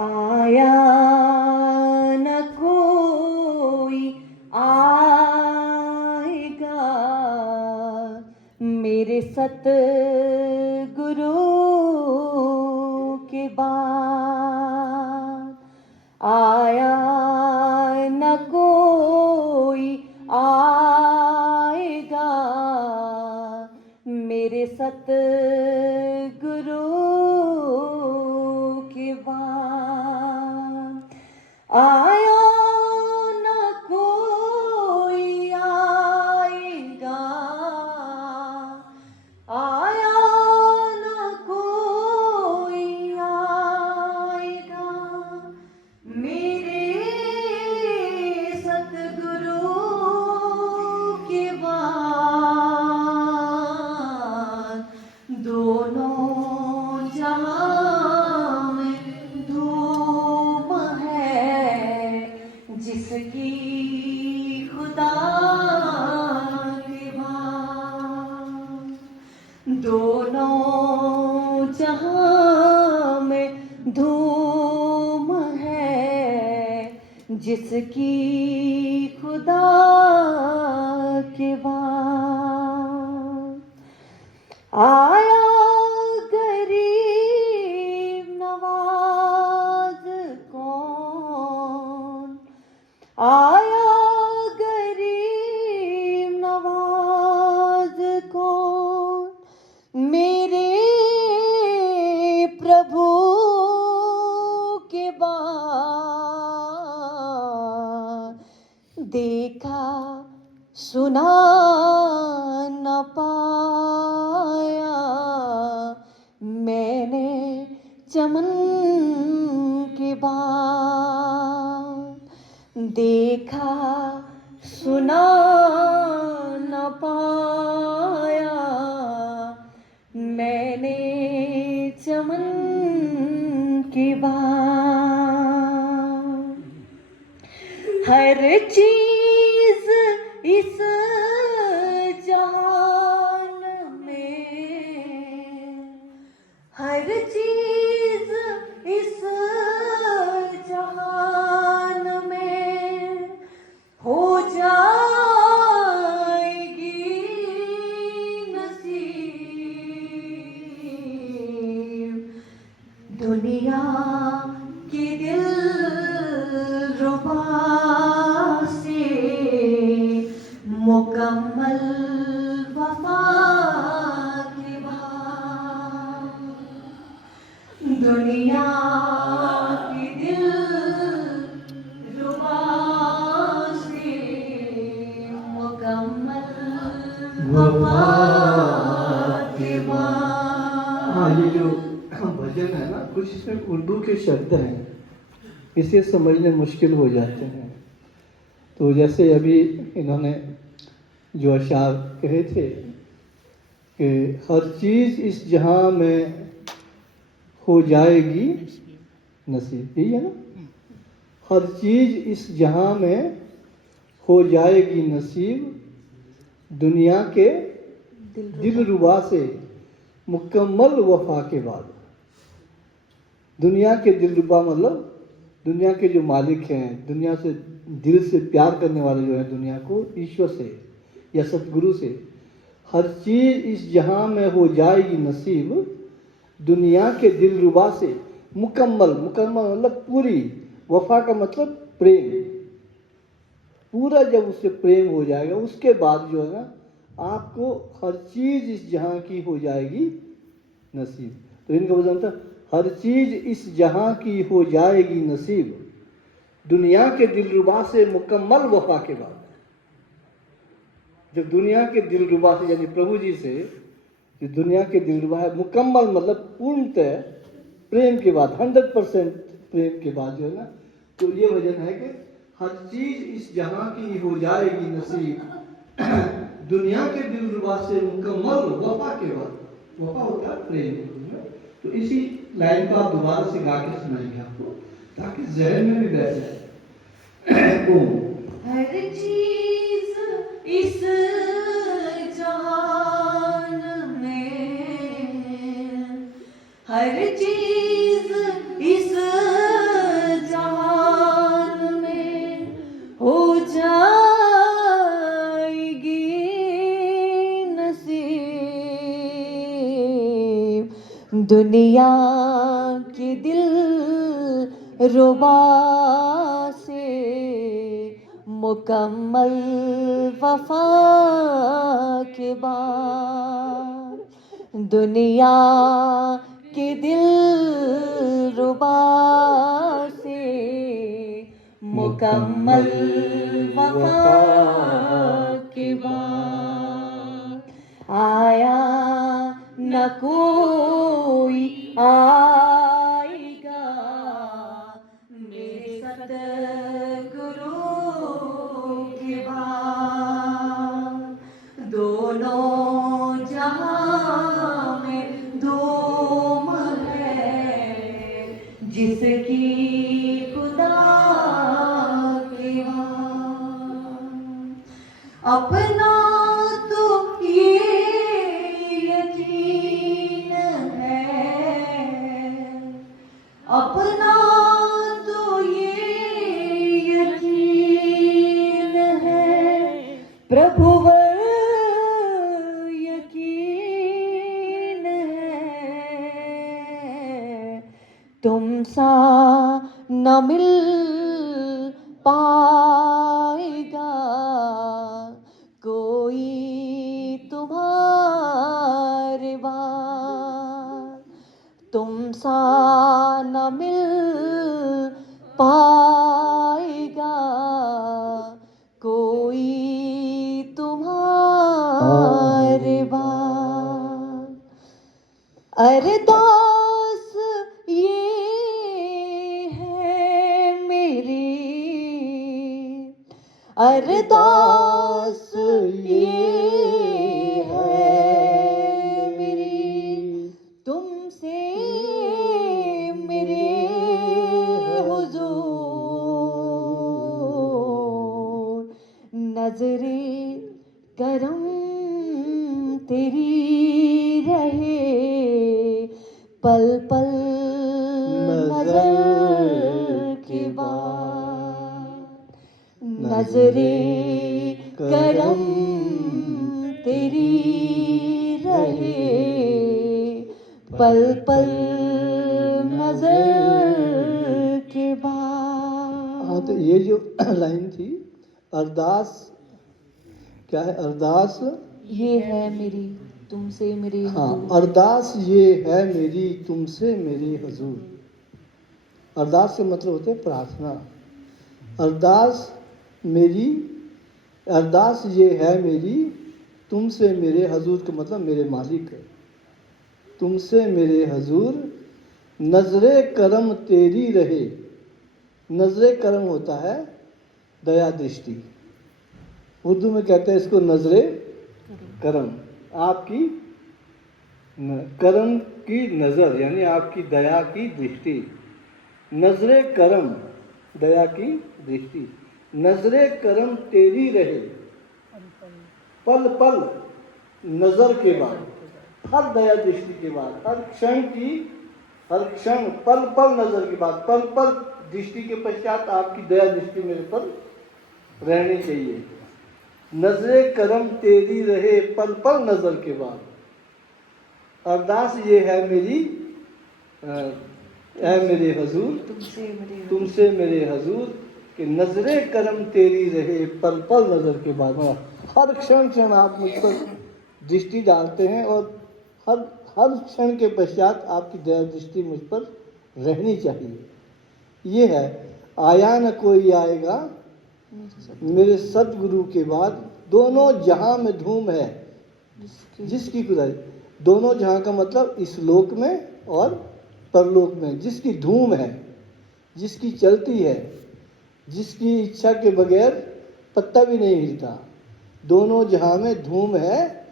आया न कोई आएगा मेरे सतगुरु के बाद। आया न कोई आएगा मेरे सतगुरु के बाद। आया न कोई आएगा, आया न कोई आएगा मेरे सतगुरु के बाद। दोनों जहां में धूम है जिसकी खुदा के बाद। दोनों जहां में धूम है जिसकी खुदा के बाद। आया गरीब नवाज कौन, आया गरीब नवाज कौन मेरे प्रभु के बाद। देखा सुना न पाया मैंने चमन के बाद। देखा सुना न पाया मैंने चमन के बाद। हर चीज इस जहान में, हर चीज इस जहान में हो जाएगी नसीब। दुनिया के दिलरुबा से मुकम्मल वफा के बाद। दुनिया के दिलरुबा से मुकम्मल वफा के बाद। हाँ, ये जो भजन है ना, कुछ इसमें उर्दू के शब्द हैं, इसे समझने मुश्किल हो जाते हैं। तो जैसे अभी इन्होंने जो अशार कहे थे कि हर चीज़ इस जहां में हो जाएगी नसीब, यही है ना। हर चीज़ इस जहां में हो जाएगी नसीब, दुनिया के दिलरुबा से मुकम्मल वफा के बाद। दुनिया के दिलरुबा मतलब दुनिया के जो मालिक हैं, दुनिया से दिल से प्यार करने वाले जो हैं, दुनिया को ईश्वर से या सतगुरु से, हर चीज़ इस जहां में हो जाएगी नसीब, दुनिया के दिलरुबा से मुकम्मल, मुकम्मल मतलब पूरी, वफा का मतलब प्रेम, पूरा जब उससे प्रेम हो जाएगा उसके बाद जो है ना आपको हर चीज़ इस जहां की हो जाएगी नसीब। तो इनका वजन था हर चीज़ इस जहां की हो जाएगी नसीब, दुनिया के दिलरुबा से मुकम्मल वफा के बाद। जब दुनिया के दिलरुबा से यानी प्रभु जी से जो दुनिया के दिलरुबा है, मुकम्मल मतलब पूर्णतः प्रेम के बाद, 100% प्रेम के बाद जो है ना, तो ये वजन है कि हर चीज़ इस जहां की हो जाएगी नसीब, दुनिया के दिलरुबा से मुकम्मल वफा के बाद। वफा होता है प्रेम। तो इसी लाइन को आप दोबारा से गा के सुनाएंगे आपको, ताकि जहन में भी बैठ जाए। हर चीज इस जहान में, हर चीज इस दुनिया के दिल रुबा से मुकम्मल वफा के बाद, दुनिया के दिल रुबा से मुकम्मल वफा के बाद, आया न कोई आएगा मेरे सतगुरु के बाद, दोनों जहां में धूम है जिसकी खुदा के बाद, अपना तो ये यकीन है, अपना तो ये यकीन है, प्रभुवर यकीन है, तुम सा न मिल पाएगा कोई तुम्हारे बाद, तुम सा न मिल पाएगा कोई तुम्हारे बाद। अरदास ये है मेरी, अरदास ये है मेरी, तुमसे मेरे हुजूर, नजरे करम तेरी रहे पल पल नजर के बाद, नजरे करम तेरी रहे पल पल नजर के बाद। हाँ, तो ये जो लाइन थी, अरदास क्या है? अरदास ये है मेरी तुमसे मेरे हाँ, हुजूर। अरदास ये है मेरी तुमसे मेरे हुजूर। अरदास से मतलब होते हैं प्रार्थना। अरदास मेरी, अरदास ये है मेरी तुमसे मेरे हुजूर का मतलब मेरे मालिक है। तुमसे मेरे हुजूर नजरे करम तेरी रहे। नजरे करम होता है दया दृष्टि, उर्दू में कहते हैं इसको नजरे करम। आपकी करम की नज़र यानी आपकी दया की दृष्टि। नजरे करम दया की दृष्टि, नजरे करम तेरी रहे पल पल नजर के बाद, हर दया दृष्टि के बाद, हर क्षण की, हर क्षण पल पल नजर के बाद, पल पल दृष्टि के पश्चात आपकी दया दृष्टि मेरे पर रहनी चाहिए। नजरे करम तेरी रहे पल पल नजर के बाद। अरदास ये है मेरी ऐ मेरे हुजूर, तुमसे मेरे हुजूर कि नजरे करम तेरी रहे पल पल नजर के बाद। हर क्षण क्षण आप मुझ पर दृष्टि डालते हैं और हर हर क्षण के पश्चात आपकी दया दृष्टि मुझ पर रहनी चाहिए। ये है आया न कोई आएगा मेरे सतगुरु के बाद, दोनों जहां में धूम है जिसकी खुदाई। दोनों जहां का मतलब इस लोक में और परलोक में, जिसकी धूम है, जिसकी चलती है, जिसकी इच्छा के बगैर पत्ता भी नहीं हिलता। दोनों जहां में धूम है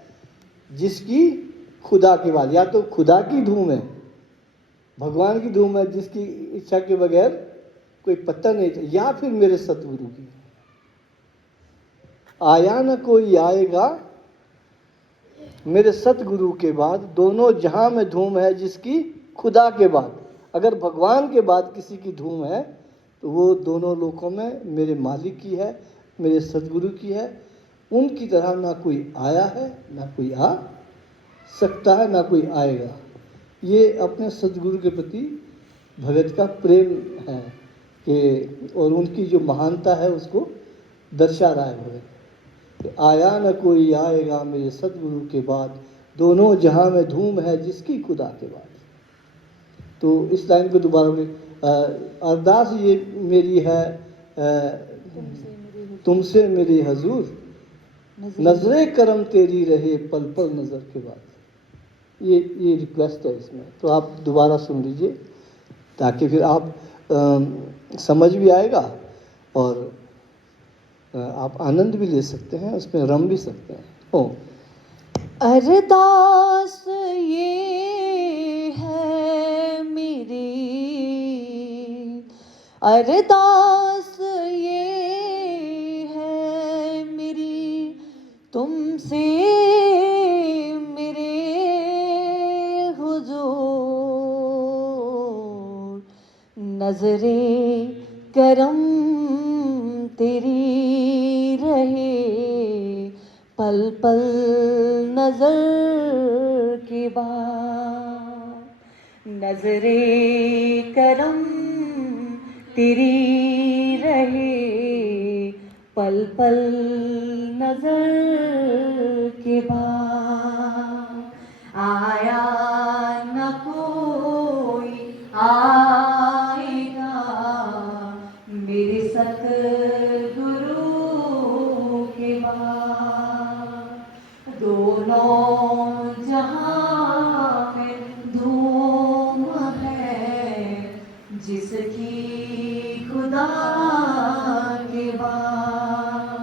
जिसकी खुदा के बाद, या तो खुदा की धूम है, भगवान की धूम है जिसकी इच्छा के बगैर कोई पत्ता नहीं था, या फिर मेरे सतगुरु की। आया न कोई आएगा मेरे सतगुरु के बाद, दोनों जहां में धूम है जिसकी खुदा के बाद। अगर भगवान के बाद किसी की धूम है तो वो दोनों लोकों में मेरे मालिक की है, मेरे सतगुरु की है। उनकी तरह ना कोई आया है, ना कोई आ सकता है, ना कोई आएगा। ये अपने सदगुरु के प्रति भगत का प्रेम है कि और उनकी जो महानता है उसको दर्शा रहा है भगत कि आया न कोई आएगा मेरे सदगुरु के बाद, दोनों जहां में धूम है जिसकी खुदा के बाद। तो इस लाइन को दोबारा अरदास ये मेरी है तुमसे मेरी हजूर, नजरे करम तेरी रहे पल पल नजर के बाद। ये रिक्वेस्ट है इसमें, तो आप दोबारा सुन लीजिए ताकि फिर आप समझ भी आएगा और आप आनंद भी ले सकते हैं, उसमें रम भी सकते हैं। ओ अरदास ये है मेरी, अरदास ये है मेरी तुमसे मेरे हुजूर, नजरे करम तेरी रहे पल पल नजर के बाद, नजरे करम तेरी रहे पल पल नजर के बाद। आया न कोई आएगा मेरे सतगुरु के बाद, दोनों जहां में धूम है जिसकी खुदा के बाद।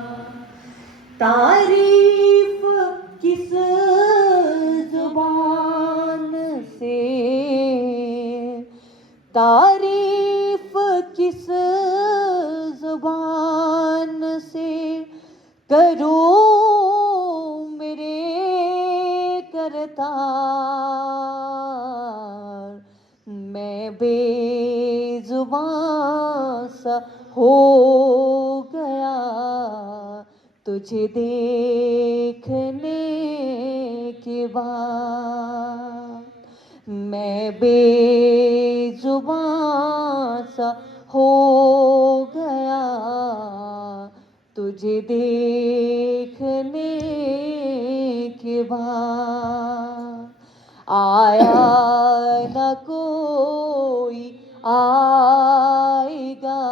तारीफ किस जुबान से, तारीफ किस जुबान से करूं मेरे करतार, मैं बेजुबान सा हो गया तुझे देखने के बाद, मैं बेजुबान सा हो गया तुझे देखने के बाद। आया न कोई आएगा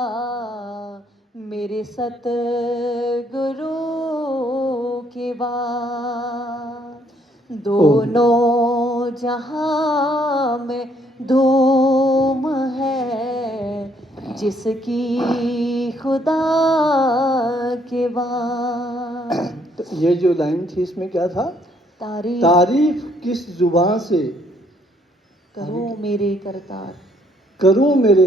मेरे सतगुरु के बाद, दोनों जहां में धूम है जिसकी खुदा के बाद। तो ये जो लाइन थी इसमें क्या था? तारीफ तारीफ किस जुबान से करूं मेरे करतार, करूं मेरे